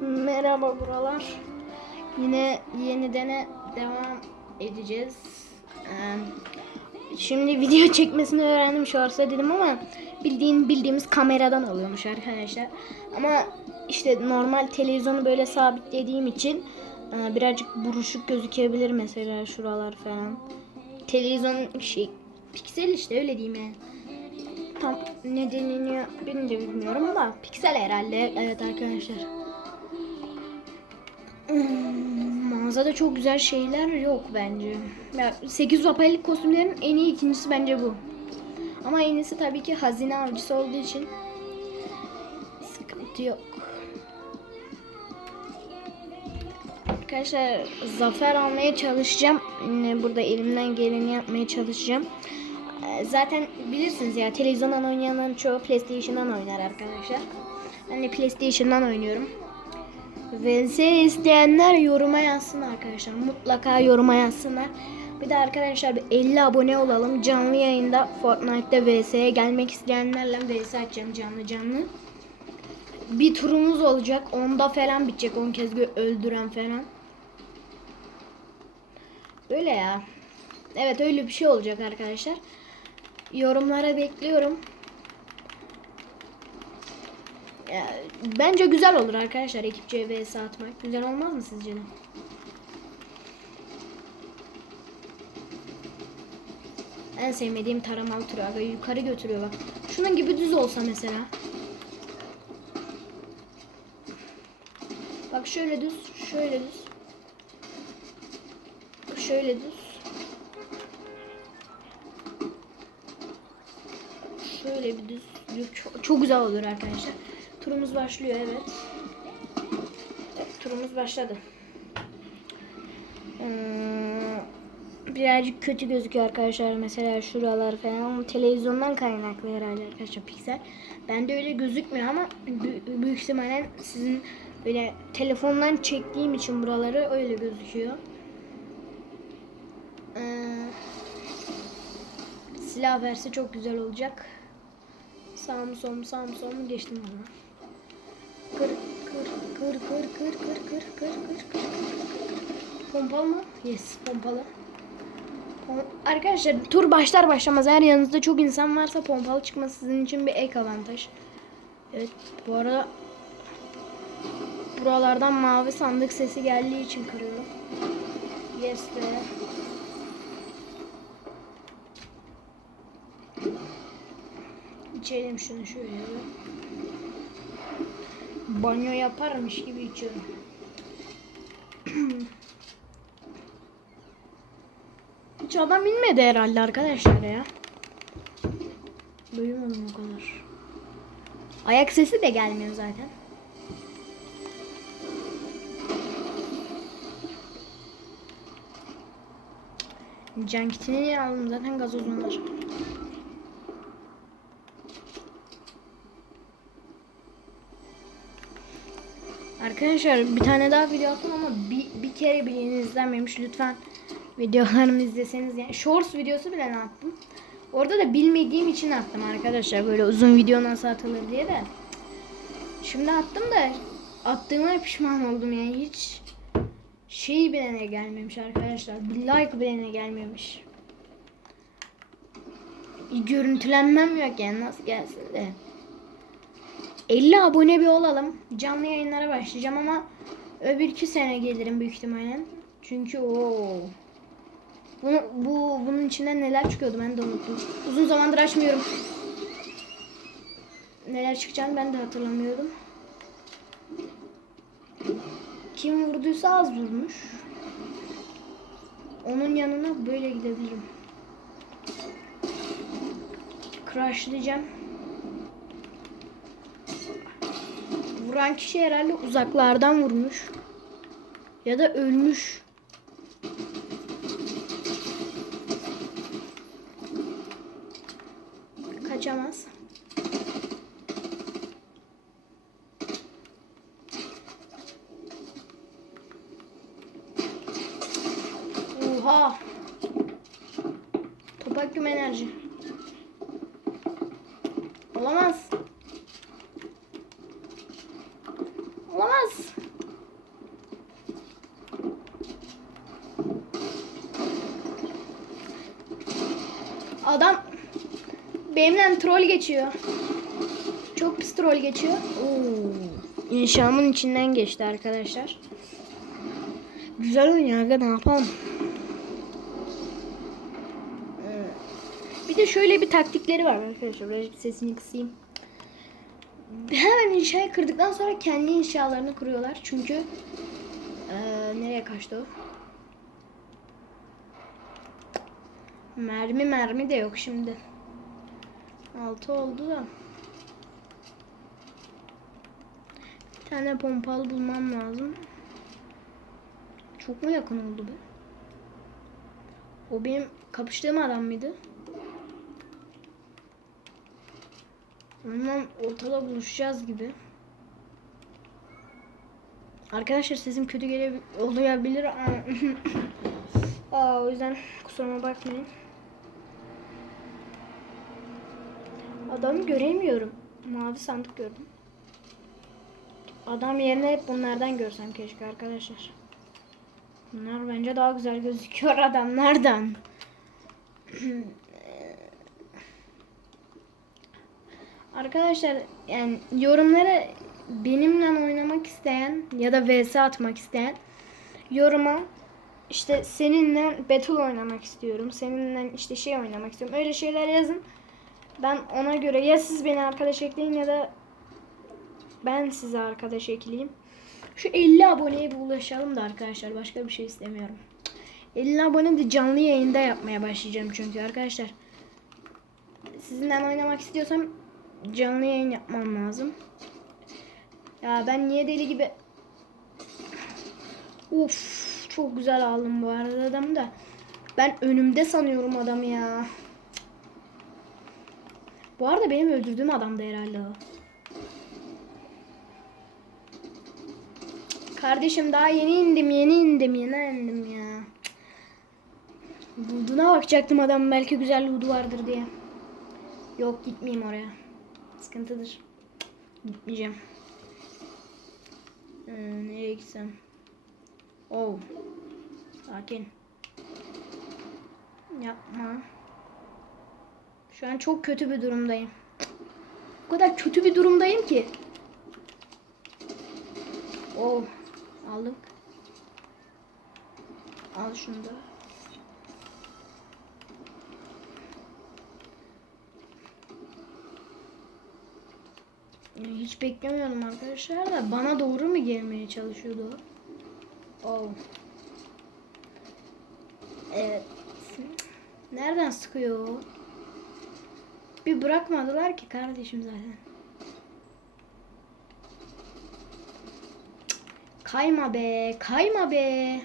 Merhaba buralar. Yine yenidene devam edeceğiz. Ee, şimdi video çekmesini öğrendim şorsa dedim ama bildiğin bildiğimiz kameradan oluyormuş arkadaşlar. Ama işte normal televizyonu böyle sabitlediğim için e, birazcık buruşuk gözükebilir mesela şuralar falan. Televizyon şey piksel işte öyle diyeyim yani. Tam ne deniliyor ben de bilmiyorum ama piksel herhalde evet arkadaşlar. Hmm, Mağazada çok güzel şeyler yok bence. Ya 8 hoparlörlük kostümlerin en iyi ikincisi bence bu. Ama en iyisi tabii ki hazine avcısı olduğu için sıkıntı yok. Arkadaşlar zafer almaya çalışacağım. Burada elimden geleni yapmaya çalışacağım. Ee, Zaten bilirsiniz ya televizyondan oynayanların çoğu PlayStation'dan oynar arkadaşlar. Ben de PlayStation'dan oynuyorum. VS isteyenler yoruma yazsın arkadaşlar. Mutlaka yoruma yazsınlar. Bir de arkadaşlar bir 50 abone olalım. Canlı yayında Fortnite'da VS'ye gelmek isteyenlerle VS açacağım canlı canlı. Bir turumuz olacak. Onda falan bitecek. 10 kez öldüren falan. Böyle ya. Evet öyle bir şey olacak arkadaşlar. Yorumlara bekliyorum. Bence güzel olur arkadaşlar ekipçe vs atmak. Güzel olmaz mı sizce de? En sevmediğim taramalı tür abi. Yukarı götürüyor bak. Şunun gibi düz olsa mesela. Bak şöyle düz, şöyle düz. Şöyle düz. Şöyle bir düz. Çok, çok güzel olur arkadaşlar. Turumuz başlıyor evet. Turumuz başladı. Hmm, birazcık kötü gözüküyor arkadaşlar. Mesela şuralar falan televizyondan kaynaklı herhalde arkadaşlar piksel. Bende öyle gözükmüyor ama bü- büyük ihtimalle sizin böyle telefondan çektiğim için buraları öyle gözüküyor. Ee, silah verse çok güzel olacak. Sağ mı geçtim onu. Kır kır kır kır kır kır kır kır kır kır Pompalı mı? Yes pompalı. Pom- Arkadaşlar tur başlar başlamaz eğer yanınızda çok insan varsa pompalı çıkması sizin için bir ek avantaj. Evet bu arada buralardan mavi sandık sesi geldiği için kırıyorum. Yes be. İçelim şunu şöyle. Banyo yaparmış gibi içiyorum. Hiç adam inmedi herhalde arkadaşlar ya. Duymadım o kadar. Ayak sesi de gelmiyor zaten. Can kitini niye aldım zaten gazozum var. Arkadaşlar bir tane daha video attım ama bir, bir kere bile izlenmemiş. Lütfen videolarımı izleseniz. Yani shorts videosu bile attım. Orada da bilmediğim için attım arkadaşlar. Böyle uzun video nasıl atılır diye de. Şimdi attım da attığıma pişman oldum yani hiç şey bile ne gelmemiş arkadaşlar. Bir like bile ne gelmemiş. Görüntülenmem yok yani nasıl gelsin de. 50 abone bir olalım. Canlı yayınlara başlayacağım ama öbür iki sene gelirim büyük ihtimalle. Çünkü o bunu, bu bunun içinden neler çıkıyordu ben de unuttum. Uzun zamandır açmıyorum. Neler çıkacağını ben de hatırlamıyorum. Kim vurduysa az vurmuş. Onun yanına böyle gidebilirim. Crushlayacağım. Vuran kişi herhalde uzaklardan vurmuş. Ya da ölmüş. Kaçamaz. Benimle troll geçiyor. Çok pis troll geçiyor. Oo. İnşamın içinden geçti arkadaşlar. Güzel oynuyor aga ne yapalım. Bir de şöyle bir taktikleri var arkadaşlar. Birazcık sesini kısayım. Hemen inşayı kırdıktan sonra kendi inşalarını kuruyorlar. Çünkü ee, nereye kaçtı o? Mermi mermi de yok şimdi. 6 oldu da. Bir tane pompalı bulmam lazım. Çok mu yakın oldu be? O benim kapıştığım adam mıydı? Onunla ortada buluşacağız gibi. Arkadaşlar sesim kötü gelebilir, olabilir Aa, o yüzden kusuruma bakmayın. Adamı göremiyorum. Mavi sandık gördüm. Adam yerine hep bunlardan görsem keşke arkadaşlar. Bunlar bence daha güzel gözüküyor adamlardan. Arkadaşlar yani yorumlara benimle oynamak isteyen ya da vs atmak isteyen yoruma işte seninle battle oynamak istiyorum. Seninle işte şey oynamak istiyorum. Öyle şeyler yazın. Ben ona göre ya siz beni arkadaş ekleyin ya da ben size arkadaş ekleyeyim. Şu 50 aboneye ulaşalım da arkadaşlar. Başka bir şey istemiyorum. 50 abone de canlı yayında yapmaya başlayacağım çünkü arkadaşlar. Sizinle oynamak istiyorsam canlı yayın yapmam lazım. Ya ben niye deli gibi Uf çok güzel aldım bu arada adamı da. Ben önümde sanıyorum adamı ya. Bu arada benim öldürdüğüm adamdı herhalde o. Kardeşim daha yeni indim, yeni indim, yeni indim ya. Loot'una bakacaktım adam belki güzel loot vardır diye. Yok gitmeyeyim oraya. Sıkıntıdır. Gitmeyeceğim. Ee, nereye gitsem? Oh. Sakin. Yapma. Şu an çok kötü bir durumdayım. O kadar kötü bir durumdayım ki. Oh. Aldık. Al şunu da. Hiç beklemiyordum arkadaşlar da bana doğru mu gelmeye çalışıyordu o? Oh. Evet. Nereden sıkıyor o? Bir bırakmadılar ki kardeşim zaten. Kayma be, kayma be.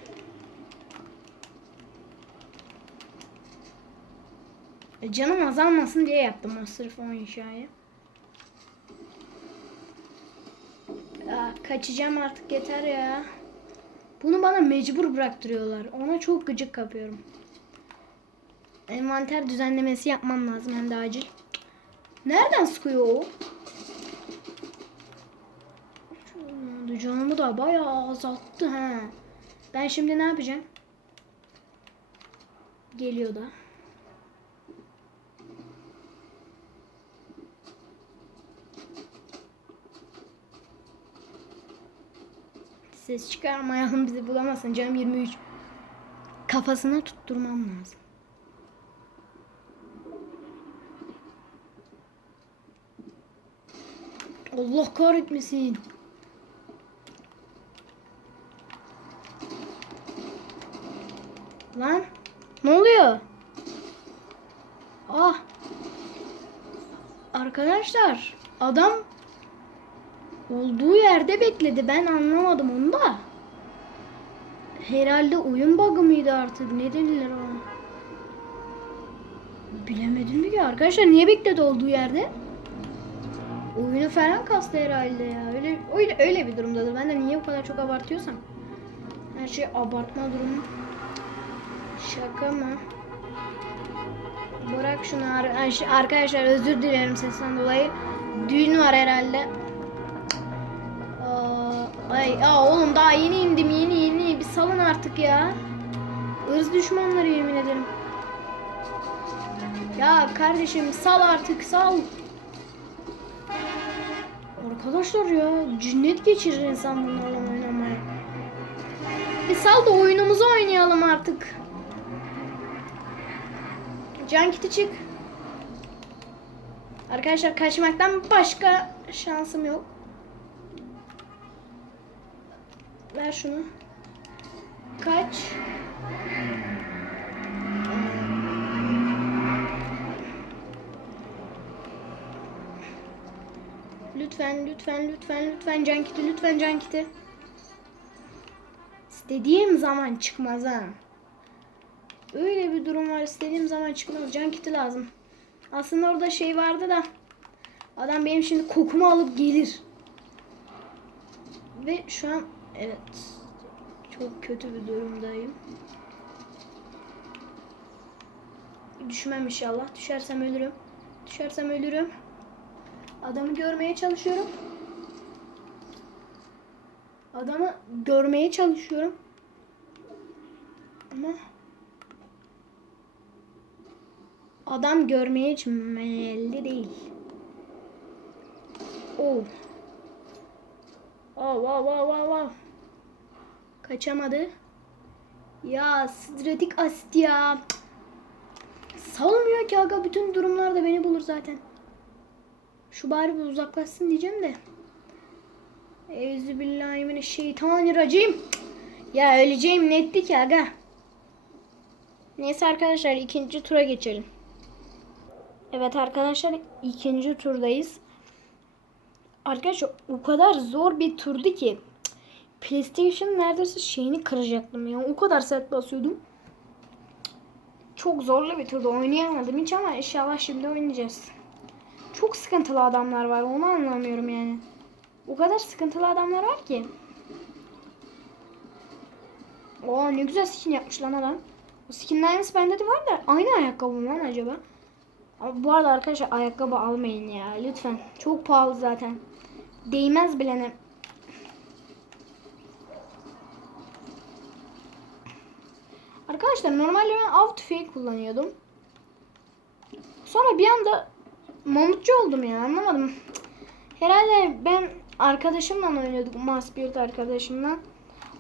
E, Canım azalmasın diye yaptım o sırf o inşayı. Ya, kaçacağım artık yeter ya. Bunu bana mecbur bıraktırıyorlar. Ona çok gıcık kapıyorum. Envanter düzenlemesi yapmam lazım hem de acil. Nereden sıkıyor o? Canımı da bayağı azalttı ha. Ben şimdi ne yapacağım? Geliyor da. Ses çıkarmayalım bizi bulamasın. Canım 23. Kafasına tutturmam lazım. Allah kahretmesin. Lan ne oluyor? Ah. Arkadaşlar adam olduğu yerde bekledi. Ben anlamadım onu da. Herhalde oyun bug'ı mıydı artık? Ne dediler ona? Bilemedim ki arkadaşlar niye bekledi olduğu yerde? Oyunu falan kastı herhalde ya. Öyle öyle, öyle bir durumdadır. Ben de niye bu kadar çok abartıyorsam. Her şey abartma durumu. Şaka mı? Bırak şunu ar- arkadaşlar özür dilerim sesten dolayı. Düğün var herhalde. Ay aa, oğlum daha yeni indim yeni yeni. Bir salın artık ya. Irz düşmanları yemin ederim. Ya kardeşim sal artık sal. Arkadaşlar ya cinnet geçirir insan bunlarla oynamaya. Bir sal da oyunumuzu oynayalım artık. Can kiti çık. Arkadaşlar kaçmaktan başka şansım yok. Ver şunu. Kaç. Lütfen, lütfen, lütfen, lütfen can kiti, lütfen can kiti. İstediğim zaman çıkmaz ha. Öyle bir durum var. istediğim zaman çıkmaz. Can kiti lazım. Aslında orada şey vardı da adam benim şimdi kokumu alıp gelir. Ve şu an evet çok kötü bir durumdayım. Düşmem inşallah. Düşersem ölürüm. Düşersem ölürüm. Adamı görmeye çalışıyorum. Adamı görmeye çalışıyorum. Ama adam görmeye hiç meyilli değil. Oh. Oh, wow, wow, wow, wow. Kaçamadı. Ya sidretik asit ya. Salmıyor ki aga bütün durumlarda beni bulur zaten. Şu bari bir uzaklaşsın diyeceğim de. Euzubillahimineşşeytanirracim. Ya öleceğim netti ki aga. Neyse arkadaşlar ikinci tura geçelim. Evet arkadaşlar ikinci turdayız. Arkadaşlar o kadar zor bir turdu ki PlayStation neredeyse şeyini kıracaktım ya. O kadar sert basıyordum. Çok zorlu bir turda oynayamadım hiç ama inşallah şimdi oynayacağız. Çok sıkıntılı adamlar var onu anlamıyorum yani. O kadar sıkıntılı adamlar var ki. Oo ne güzel skin yapmış lan adam. O skinin aynısı bende de var da aynı ayakkabı mı lan acaba? Ama bu arada arkadaşlar ayakkabı almayın ya lütfen. Çok pahalı zaten. Değmez bile ne. Arkadaşlar normalde ben av tüfeği kullanıyordum. Sonra bir anda mamutçu oldum ya anlamadım. Herhalde ben arkadaşımla oynuyorduk Maspiyot arkadaşımla.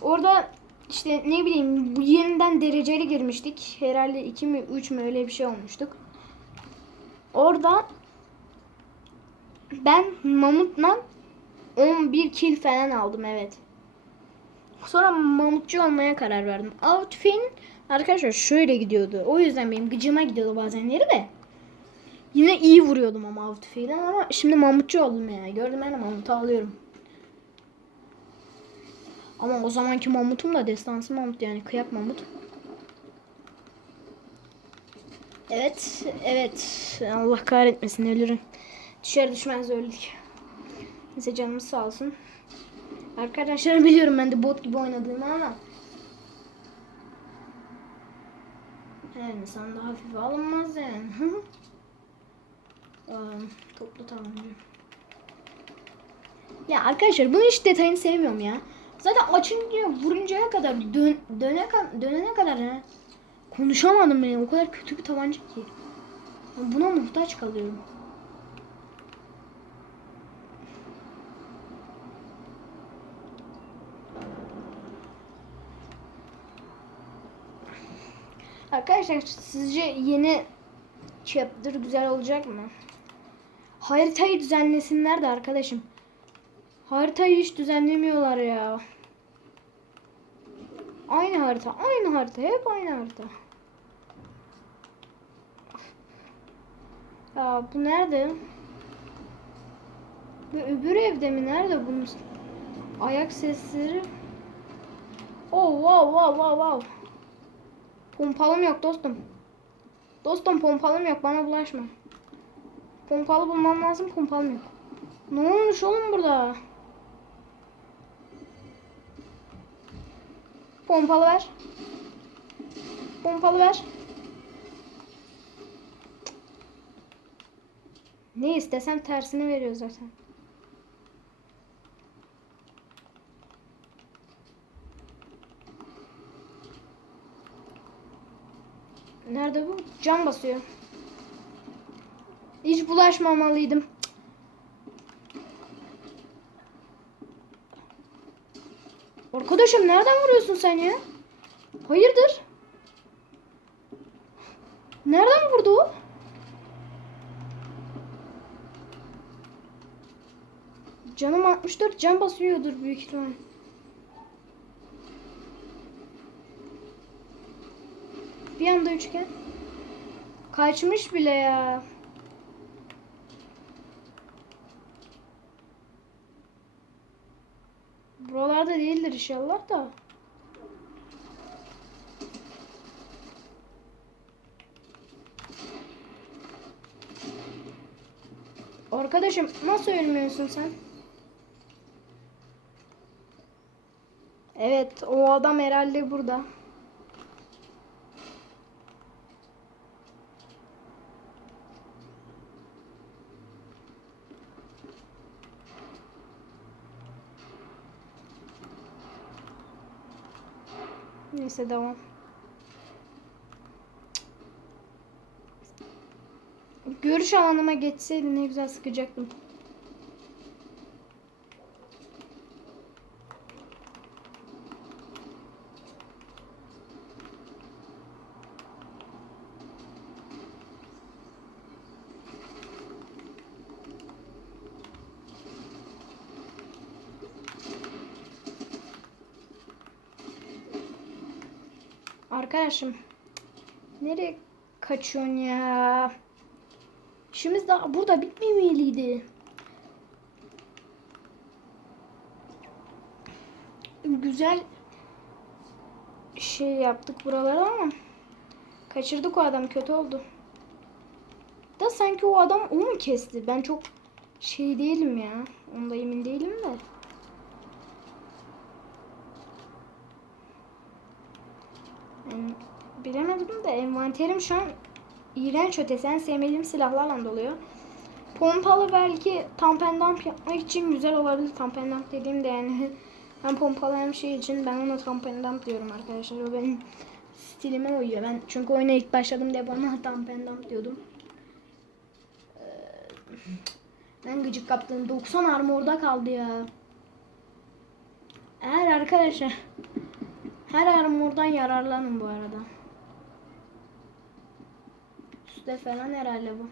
Orada işte ne bileyim yeniden dereceli girmiştik. Herhalde 2 mi 3 mü öyle bir şey olmuştuk. Orada ben mamutla 11 kill falan aldım evet. Sonra mamutçu olmaya karar verdim. Tüfeğinin arkadaşlar şöyle gidiyordu. O yüzden benim gıcıma gidiyordu bazenleri de. Yine iyi vuruyordum ama av tüfeğiyle ama şimdi mamutçu oldum ya. Gördüm ben mamutu alıyorum. Ama o zamanki mamutum da destansı mamut yani kıyak mamut. Evet, evet. Allah kahretmesin ölürüm. Düşer düşmez öldük. Neyse canımız sağ olsun. Arkadaşlar biliyorum ben de bot gibi oynadığımı ama her insan da hafife alınmaz yani. Toplu tabanca. Ya arkadaşlar bunun hiç detayını sevmiyorum ya. Zaten açınca vuruncaya kadar dön, döne, dönene kadar ha. Konuşamadım ben. O kadar kötü bir tabanca ki. Buna muhtaç kalıyorum. Arkadaşlar sizce yeni chapter güzel olacak mı? Haritayı düzenlesinler de arkadaşım. Haritayı hiç düzenlemiyorlar ya. Aynı harita, aynı harita, hep aynı harita. Ya bu nerede? Bu öbür evde mi? Nerede bunun ayak sesleri? Oh wow wow wow wow. Pompalım yok dostum. Dostum pompalım yok bana bulaşma. Pompalı bulmam lazım pompalım yok. Ne olmuş oğlum burada? Pompalı ver. Pompalı ver. Ne istesem tersini veriyor zaten. Nerede bu? Cam basıyor. Hiç bulaşmamalıydım. Arkadaşım nereden vuruyorsun sen ya? Hayırdır? Nereden vurdu o? Canım 64 can basıyordur büyük ihtimal. Bir anda üçgen. Kaçmış bile ya. Buralarda değildir inşallah da. Arkadaşım nasıl ölmüyorsun sen? Evet o adam herhalde burada. Neyse devam. Görüş alanıma geçseydi ne güzel sıkacaktım. Arkadaşım. Nereye kaçıyorsun ya? İşimiz daha burada bitmemeliydi. Güzel şey yaptık buralara ama kaçırdık o adam kötü oldu. Da sanki o adam o mu kesti? Ben çok şey değilim ya. Onda emin değilim de. Yani bilemedim de envanterim şu an iğrenç ötesi. En sevmediğim silahlarla doluyor. Pompalı belki dump yapmak için güzel olabilir. Pump and dump dediğim de yani hem pompalı hem şey için ben ona dump diyorum arkadaşlar. O benim stilime uyuyor. Ben çünkü oyuna ilk başladım diye bana dump diyordum. Ee, Ben gıcık kaptım. 90 armorda kaldı ya. Eğer arkadaşlar her armordan yararlanın bu arada. Üstte falan herhalde bu.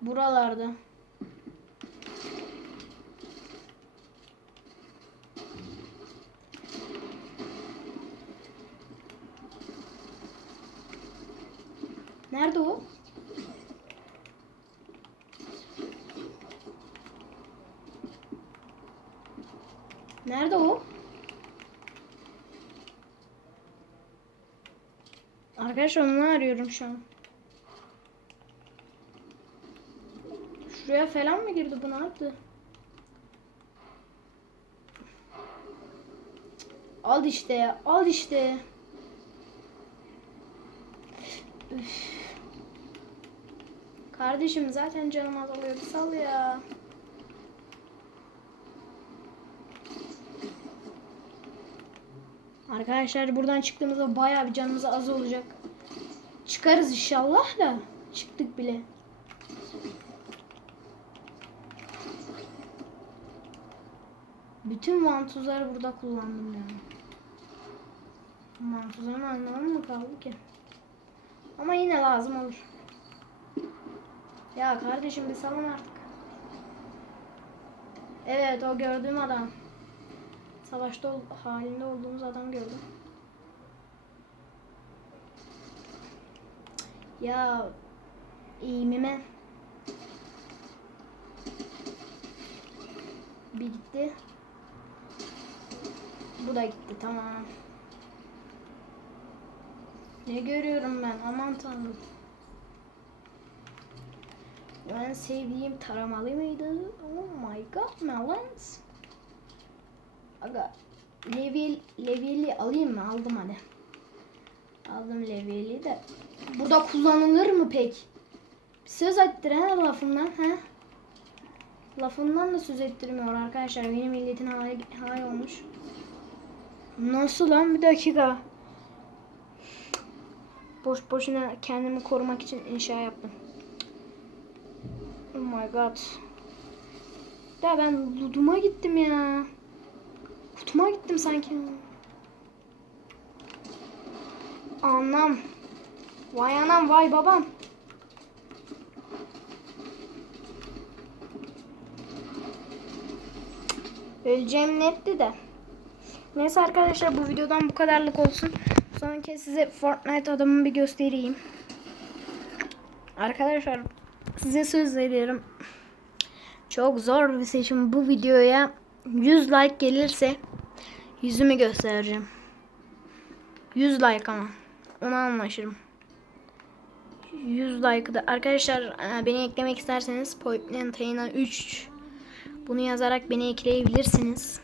Buralarda. Nerede o? Nerede o? Arkadaşlar arıyorum şu an. Şuraya falan mı girdi bu ne yaptı? Al işte ya al işte. Üf. Kardeşim zaten canım azalıyor bir sal ya. Arkadaşlar buradan çıktığımızda bayağı bir canımız az olacak. Çıkarız inşallah da. Çıktık bile. Bütün vantuzları burada kullandım yani. Vantuzların anlamı mı kaldı ki? Ama yine lazım olur. Ya kardeşim bir salın artık. Evet o gördüğüm adam. Savaşta ol- halinde olduğumuz adam gördüm. Ya eğimime bir gitti. Bu da gitti tamam. Ne görüyorum ben aman tanrım. Ben sevdiğim taramalı mıydı? Oh my god melons. Aga level leveli alayım mı? Aldım hadi. Aldım leveli de. Burada kullanılır mı pek? Söz ettiren lafından ha? Lafından da söz ettirmiyor arkadaşlar. Benim milletin hali, hali olmuş. Nasıl lan bir dakika. Boş boşuna kendimi korumak için inşa yaptım. Oh my god. Ya ben luduma gittim ya. Kutuma gittim sanki. Anam. Vay anam vay babam. Öleceğim netti de. Neyse arkadaşlar bu videodan bu kadarlık olsun. Sonraki size Fortnite adamımı bir göstereyim. Arkadaşlar size söz veriyorum. Çok zor bir seçim bu videoya 100 like gelirse yüzümü göstereceğim. 100 like ama. Ona anlaşırım. 100 like'da. Arkadaşlar e, beni eklemek isterseniz Poiplen 3 bunu yazarak beni ekleyebilirsiniz.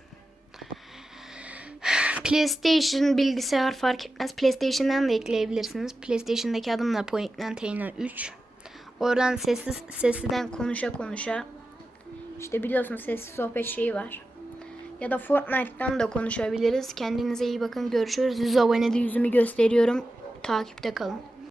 PlayStation bilgisayar fark etmez. PlayStation'dan da ekleyebilirsiniz. PlayStation'daki adım da Pointland 3. Oradan sessiz sesiden konuşa konuşa işte biliyorsunuz sessiz sohbet şeyi var. Ya da Fortnite'dan da konuşabiliriz. Kendinize iyi bakın. Görüşürüz. 100 abonede yüzümü gösteriyorum. Takipte kalın.